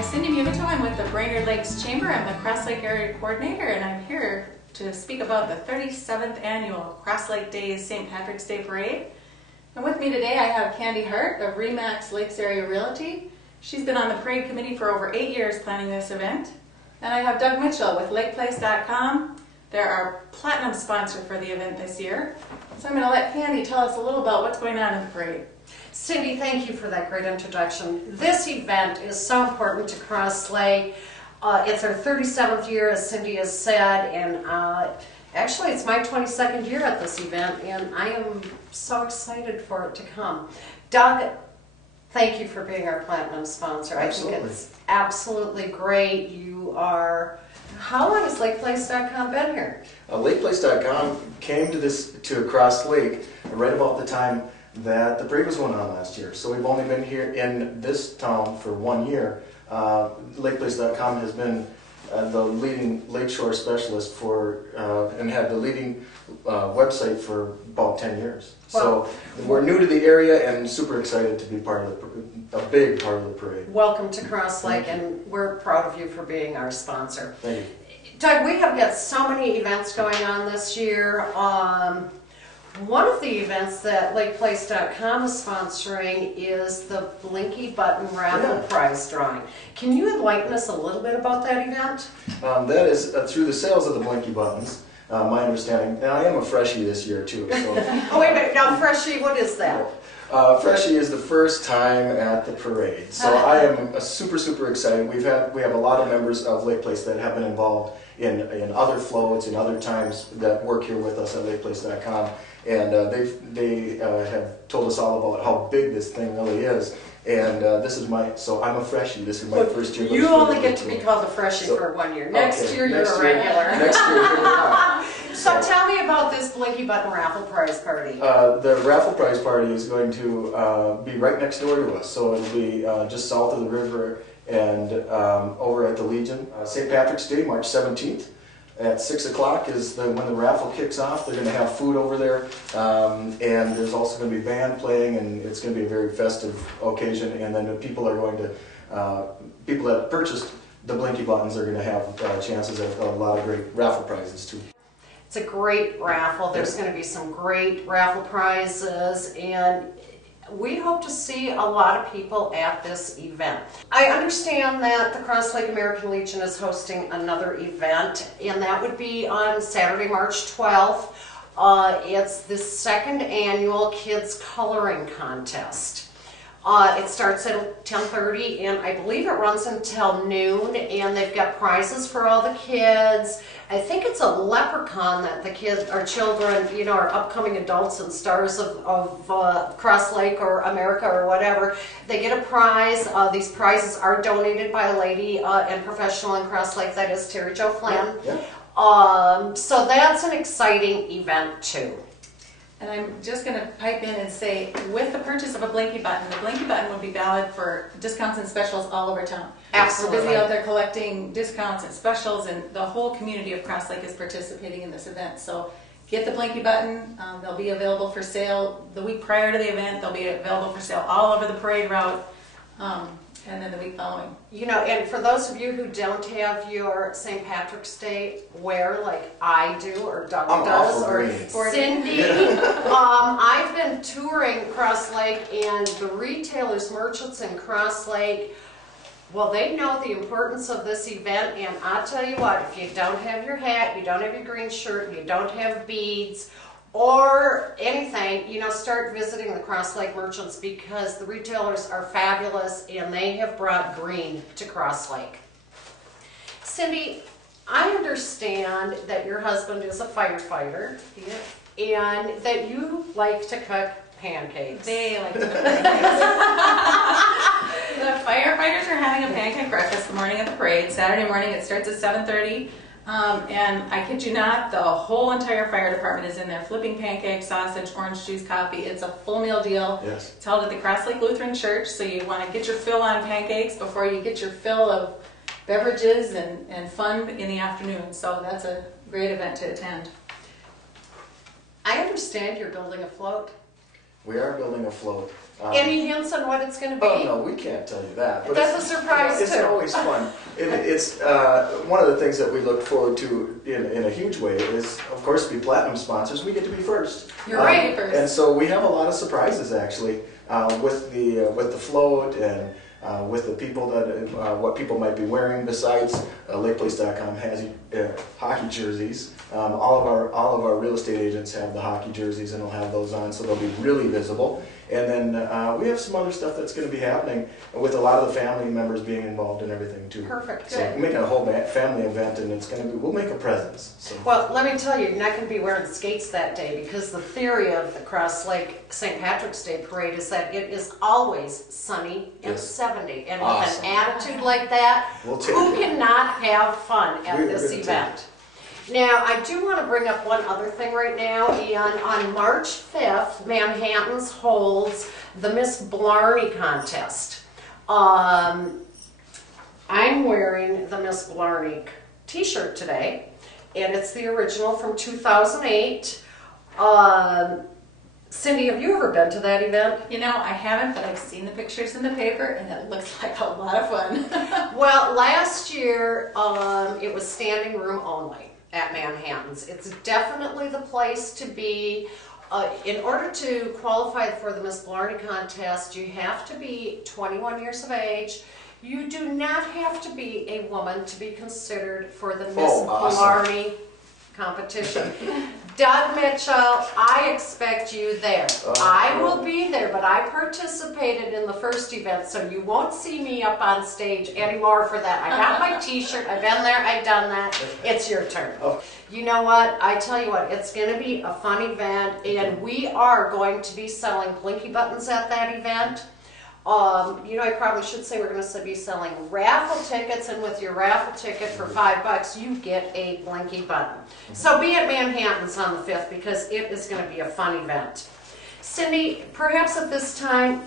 I'm Cindy Mubito. I'm with the Brainerd Lakes Chamber. I'm the Crosslake Area Coordinator, and I'm here to speak about the 37th Annual Crosslake Days St. Patrick's Day Parade. And with me today I have Candy Hart of Remax Lakes Area Realty. She's been on the parade committee for over 8 years planning this event. And I have Doug Mitchell with LakePlace.com. They're our platinum sponsor for the event this year. So I'm going to let Candy tell us a little about what's going on in the parade. Cindy, thank you for that great introduction. This event is so important to Crosslake. It's our 37th year, as Cindy has said, and actually it's my 22nd year at this event, and I am so excited for it to come. Doug, thank you for being our platinum sponsor. Absolutely. I think it's absolutely great. You are... How long has LakePlace.com been here? LakePlace.com came to Crosslake right about the time that the parade was going on last year. So we've only been here in this town for 1 year. LakePlace.com has been the leading lakeshore specialist for and had the leading website for about 10 years. Well, so we're new to the area and super excited to be part of a big part of the parade. Welcome to Crosslake, and we're proud of you for being our sponsor. Thank you. Doug, we have got so many events going on this year. One of the events that LakePlace.com is sponsoring is the Blinky Button Raffle Prize Drawing. Can you enlighten us a little bit about that event? That is through the sales of the Blinky Buttons, my understanding. And I am a freshie this year too. So. Oh, wait a minute. Now, freshie, what is that? Freshie is the first time at the parade, so I am super excited. We have a lot of members of Lake Place that have been involved in other floats and other times that work here with us at LakePlace.com, and they have told us all about how big this thing really is. And so I'm a freshie. This is my first year. You only get to be called a freshie for 1 year. Next year you're a regular. Next year. So tell me about this Blinky Button Raffle Prize Party. The raffle prize party is going to be right next door to us. So it'll be just south of the river and over at the Legion. St. Patrick's Day, March 17th. At 6 o'clock is when the raffle kicks off. They're going to have food over there, and there's also going to be band playing, and it's going to be a very festive occasion. And then the people are going to, people that purchased the Blinky Buttons are going to have chances at a lot of great raffle prizes too. It's a great raffle. There's going to be some great raffle prizes, and we hope to see a lot of people at this event. I understand that the Crosslake American Legion is hosting another event, and that would be on Saturday, March 12th. It's the second annual Kids Coloring Contest. It starts at 10:30, and I believe it runs until noon, and they've got prizes for all the kids. I think it's a leprechaun that the kids, or children, you know, are upcoming adults and stars of Crosslake or America or whatever. They get a prize. These prizes are donated by a lady and professional in Crosslake, that is Terry Jo Flynn. Yeah. So that's an exciting event too. And I'm just going to pipe in and say, with the purchase of a Blinky Button, the Blinky Button would be valid for discounts and specials all over town. Absolutely. We're busy out there collecting discounts and specials, and the whole community of Crosslake is participating in this event. So get the Blinky Button. They'll be available for sale the week prior to the event. They'll be available for sale all over the parade route, and then the week following. You know, and for those of you who don't have your St. Patrick's Day wear like I do, or Doug does, or Cindy, I've been touring Crosslake, and the retailers, merchants in Crosslake, well, they know the importance of this event, and I'll tell you what, if you don't have your hat, you don't have your green shirt, you don't have beads, or anything, you know, start visiting the Crosslake merchants, because the retailers are fabulous and they have brought green to Crosslake. Cindy, I understand that your husband is a firefighter, and that you like to cook pancakes. They like to cook pancakes. The firefighters are having a pancake breakfast the morning of the parade. Saturday morning it starts at 7:30. And I kid you not, the whole entire fire department is in there flipping pancakes, sausage, orange juice, coffee. It's a full meal deal. Yes. It's held at the Crosslake Lutheran Church, so you want to get your fill on pancakes before you get your fill of beverages and fun in the afternoon. So that's a great event to attend. I understand you're building a float. We are building a float. Any hints on what it's going to be? Oh no, we can't tell you that. But That's a surprise it's too. always fun. It's one of the things that we look forward to in a huge way is, of course, to be platinum sponsors. We get to be first. You're right, first. And so we have a lot of surprises actually with the float and with the people that what people might be wearing. Besides, LakePlace.com has hockey jerseys. All of our real estate agents have the hockey jerseys, and they'll have those on, so they'll be really visible. And then we have some other stuff that's going to be happening with a lot of the family members being involved in everything too. Perfect. So we're making a whole family event, and it's going to be, we'll make a presence. So. Well, let me tell you, you're not going to be wearing skates that day, because the theory of the Crosslake St. Patrick's Day Parade is that it is always sunny and 70. And awesome. With an attitude like that, We'll take who it. cannot have fun at We're this gonna event? Now, I do want to bring up one other thing right now. And on March 5th, Manhattan's holds the Miss Blarney Contest. I'm wearing the Miss Blarney t-shirt today, and it's the original from 2008. Cindy, have you ever been to that event? You know, I haven't, but I've seen the pictures in the paper, and it looks like a lot of fun. Well, last year it was standing room only at Manhattan's. It's definitely the place to be. In order to qualify for the Miss Blarney Contest, you have to be 21 years of age. You do not have to be a woman to be considered for the Miss awesome. Blarney competition. Doug Mitchell, I expect you there. I will be there, but I participated in the first event, so you won't see me up on stage anymore for that. I got my t-shirt, I've been there, I've done that. It's your turn. Oh. You know what? I tell you what, it's going to be a fun event, and we are going to be selling blinky buttons at that event. You know, I probably should say we're going to be selling raffle tickets, and with your raffle ticket for $5, you get a blinky button. So be at Manhattan's on the 5th, because it is going to be a fun event. Cindy, perhaps at this time,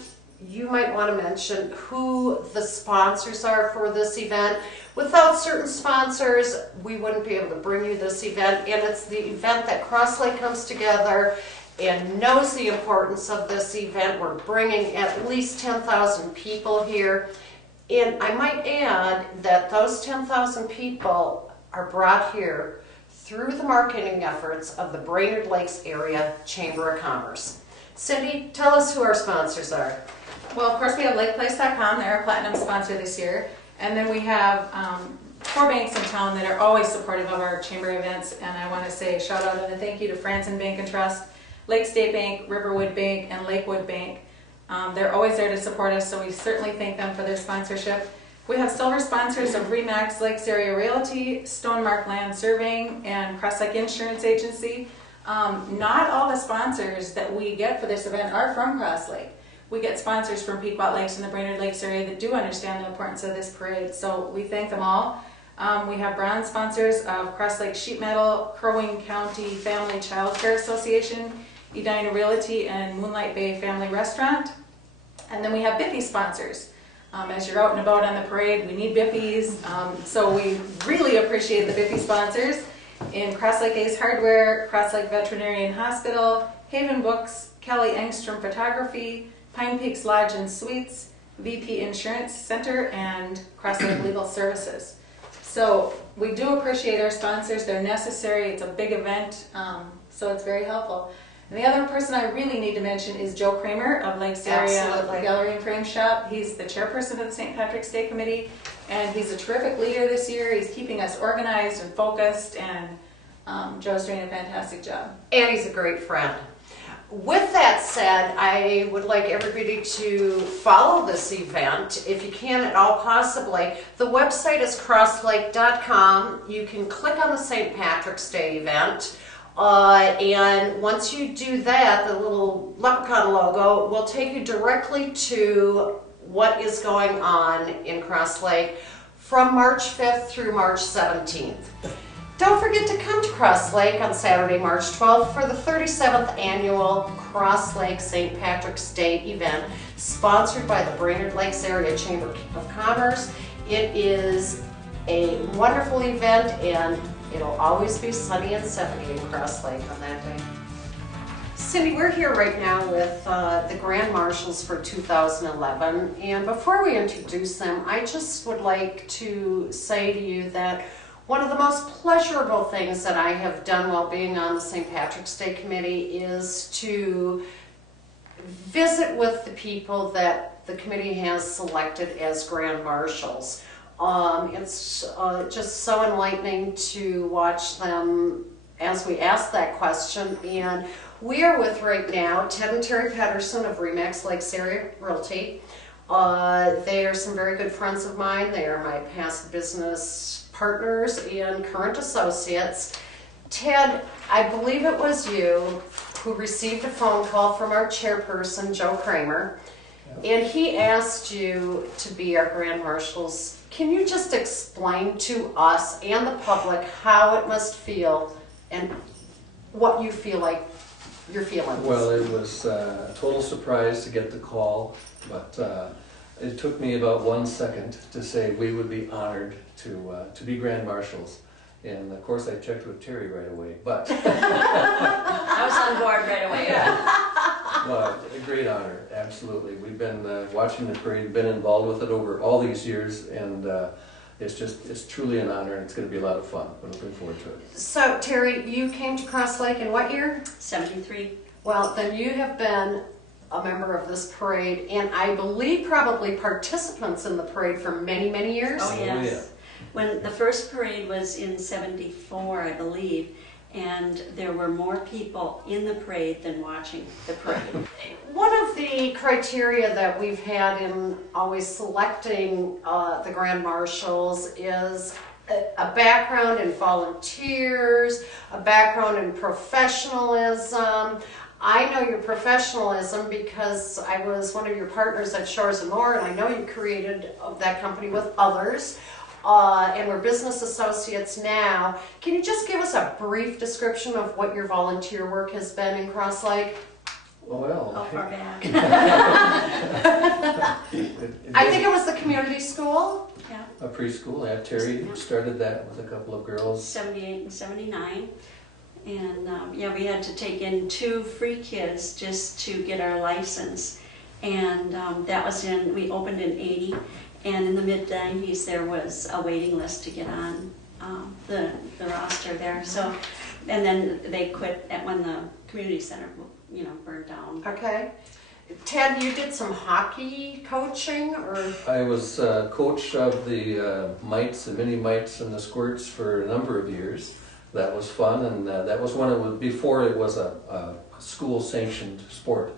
you might want to mention who the sponsors are for this event. Without certain sponsors, we wouldn't be able to bring you this event, and it's the event that Crosslake comes together and knows the importance of this event. We're bringing at least 10,000 people here, and I might add that those 10,000 people are brought here through the marketing efforts of the Brainerd Lakes Area Chamber of Commerce. Cindy, tell us who our sponsors are. Well, of course, we have LakePlace.com. They're a platinum sponsor this year. And then we have 4 banks in town that are always supportive of our chamber events. And I want to say a shout out and a thank you to Franson Bank and Trust, Lake State Bank, Riverwood Bank, and Lakewood Bank. They're always there to support us, so we certainly thank them for their sponsorship. We have silver sponsors of RE/MAX Lakes Area Realty, Stonemark Land Surveying, and Crosslake Insurance Agency. Not all the sponsors that we get for this event are from Crosslake. We get sponsors from Pequot Lakes and the Brainerd Lakes area that do understand the importance of this parade, so we thank them all. We have bronze sponsors of Crosslake Sheet Metal, Crow Wing County Family Child Care Association, Edina Realty, and Moonlight Bay Family Restaurant. And then we have Biffy sponsors. As you're out and about on the parade, we need Biffies, so we really appreciate the Biffy sponsors in Crosslake Ace Hardware, Crosslake Veterinarian Hospital, Haven Books, Kelly Engstrom Photography, Pine Peaks Lodge and Suites, VP Insurance Center, and Crosslake Legal Services. So we do appreciate our sponsors. They're necessary. It's a big event, so it's very helpful. And the other person I really need to mention is Joe Kramer of Lakes Area Gallery and Frame Shop. He's the chairperson of the St. Patrick's Day Committee, and he's a terrific leader this year. He's keeping us organized and focused, and Joe's doing a fantastic job. And he's a great friend. With that said, I would like everybody to follow this event if you can at all possibly. The website is CrosslakeStPats.mov. You can click on the St. Patrick's Day event. And once you do that, the little leprechaun logo will take you directly to what is going on in Crosslake from March 5th through March 17th. Don't forget to come to Crosslake on Saturday, March 12th for the 37th annual Crosslake St. Patrick's Day event, sponsored by the Brainerd Lakes Area Chamber of Commerce. It is a wonderful event, and it'll always be sunny and 70 in Crosslake on that day. Cindy, we're here right now with the Grand Marshals for 2011, and before we introduce them, I just would like to say to you that one of the most pleasurable things that I have done while being on the St. Patrick's Day Committee is to visit with the people that the committee has selected as Grand Marshals. It's just so enlightening to watch them as we ask that question, and we are with right now Ted and Terry Pedersen of RE/MAX Lakes Area Realty. They are some very good friends of mine. They are my past business partners and current associates. Ted, I believe it was you who received a phone call from our chairperson, Joe Kramer, and he asked you to be our Grand Marshals. Can you just explain to us and the public how it must feel and what you feel like your feelings? Well, it was a total surprise to get the call, but it took me about 1 second to say we would be honored to be Grand Marshals. And of course I checked with Terry right away, but I was on board right away. well, a great honor, absolutely. We've been watching the parade, been involved with it over all these years, and it's truly an honor, and it's going to be a lot of fun. We're looking forward to it. So, Terry, you came to Crosslake in what year? 73. Well, then you have been a member of this parade, and I believe probably participants in the parade for many, many years. Oh, yes. yeah. When the first parade was in 74, I believe, and there were more people in the parade than watching the parade. One of the criteria that we've had in always selecting the Grand Marshals is a background in volunteers, a background in professionalism. I know your professionalism because I was one of your partners at Shores and More, and I know you created that company with others. And we're business associates now. Can you just give us a brief description of what your volunteer work has been in Crosslake? Well, How far back? I think it was the community school. Yeah. a preschool. Terry started that with a couple of girls. 78 and 79. And yeah, we had to take in 2 free kids just to get our license. And that was we opened in 80. And in the mid-90s, there was a waiting list to get on the roster there. So, and then they quit when the community center, burned down. Okay. Ted, you did some hockey coaching, or? I was coach of the mites, the mini mites, and the squirts for a number of years. That was fun, and that was before it was a school-sanctioned sport.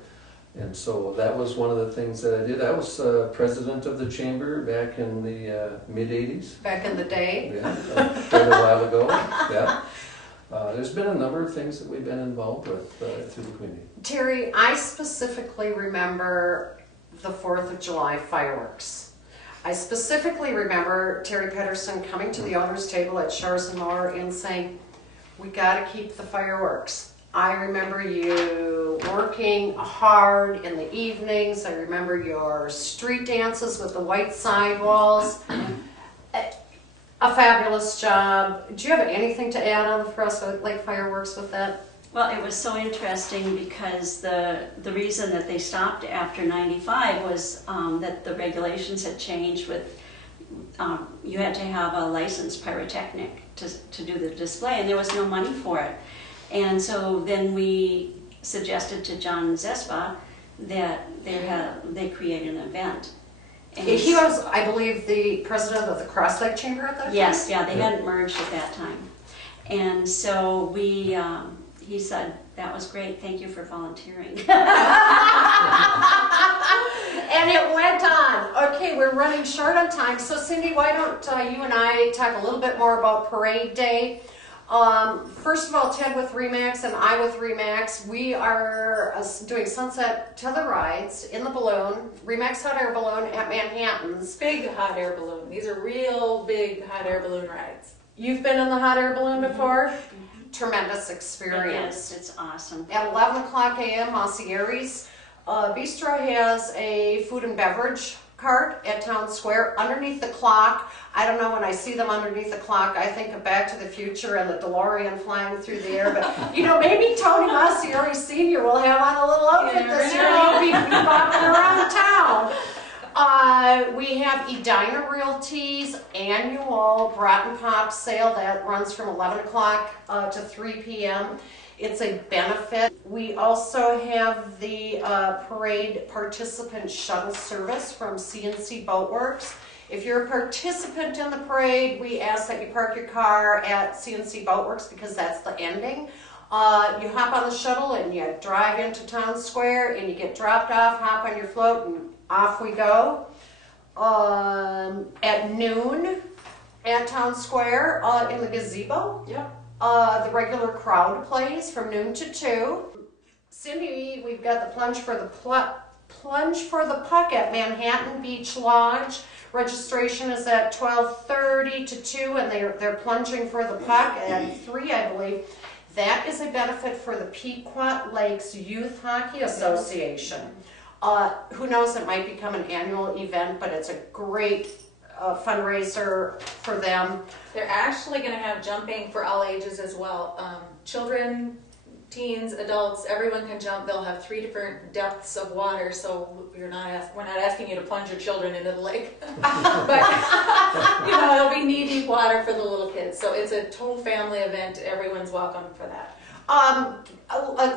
And so that was one of the things that I did. I was president of the chamber back in the mid-80s. Back in the day? Yeah, quite a while ago, yeah. There's been a number of things that we've been involved with through the community. Terry, I specifically remember the 4th of July fireworks. I specifically remember Terry Pedersen coming to the owner's table at Shores and More and saying, "We got to keep the fireworks." I remember you working hard in the evenings. I remember your street dances with the white sidewalls. A fabulous job. Do you have anything to add on the Crosslake fireworks with that? Well, it was so interesting because the reason that they stopped after 95 was that the regulations had changed with, you had to have a licensed pyrotechnic to do the display, and there was no money for it. And so then we suggested to John Zespa that they create an event. And He was, I believe, the president of the Crosslake Chamber at that time? Yes, yeah, they hadn't merged at that time. And so he said, "That was great, thank you for volunteering." And it went on. Okay, we're running short on time. So Cindy, why don't you and I talk a little bit more about Parade Day? First of all, Ted with RE/MAX and I with RE/MAX, we are doing Sunset Tether rides in the balloon, RE/MAX hot air balloon at Manhattan's. Big hot air balloon. These are real big hot air balloon rides. You've been in the hot air balloon before? Tremendous experience. Yes, it's awesome. At 11 o'clock a.m., Massiere's Bistro has a food and beverage cart at Town Square underneath the clock. I don't know, when I see them underneath the clock, I think of Back to the Future and the DeLorean flying through the air. But, you know, maybe Tony Massieri Sr. will have on a little outfit this year. He'll be bopping around town. We have Edina Realty's annual Brat and Pop sale that runs from 11 o'clock to 3 p.m. It's a benefit. We also have the parade participant shuttle service from CNC Boatworks. If you're a participant in the parade, we ask that you park your car at CNC Boatworks because that's the ending. You hop on the shuttle and you drive into Town Square and you get dropped off, hop on your float, and off we go. At noon at Town Square in the gazebo. Yep. The regular crowd plays from noon to 2. Cindy, we've got the Plunge for the Puck at Manhattan Beach Lodge. Registration is at 12:30 to 2, and they're plunging for the puck at 3, I believe. That is a benefit for the Pequot Lakes Youth Hockey Association. Who knows, it might become an annual event, but it's a great fundraiser for them. They're actually going to have jumping for all ages as well. Children, teens, adults, everyone can jump. They'll have 3 different depths of water, so we're not asking you to plunge your children into the lake. But you know, there'll be knee-deep water for the little kids. So it's a total family event. Everyone's welcome for that.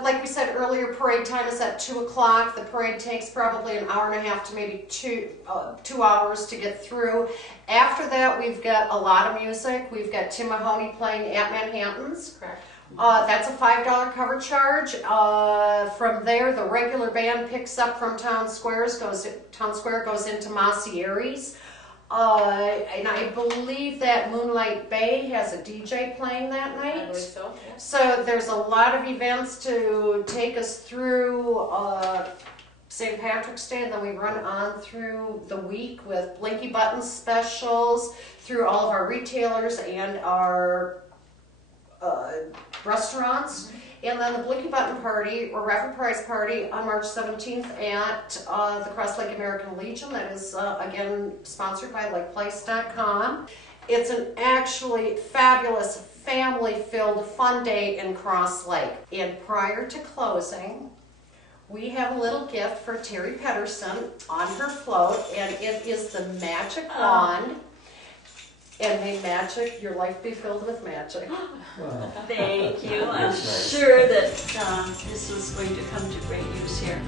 Like we said earlier, parade time is at 2 o'clock. The parade takes probably an hour and a half to maybe 2 hours to get through. After that, we've got a lot of music. We've got Tim Mahoney playing at Manhattan's. Correct. That's a $5 cover charge. From there, the regular band picks up from Town Square, goes into Massieri's. And I believe that Moonlight Bay has a DJ playing that night. I believe so, yeah. So there's a lot of events to take us through St. Patrick's Day, and then we run on through the week with Blinky Button specials through all of our retailers and our restaurants. And then the Blinky Button Party, or Raffle Prize Party, on March 17th at the Crosslake American Legion. That is, again, sponsored by LakePlace.com. It's an actually fabulous, family-filled, fun day in Crosslake. And prior to closing, we have a little gift for Terry Pedersen on her float, and it is the magic wand. And may magic, your life be filled with magic. Wow. Thank you. I'm That's nice. sure that this was going to come to great use here.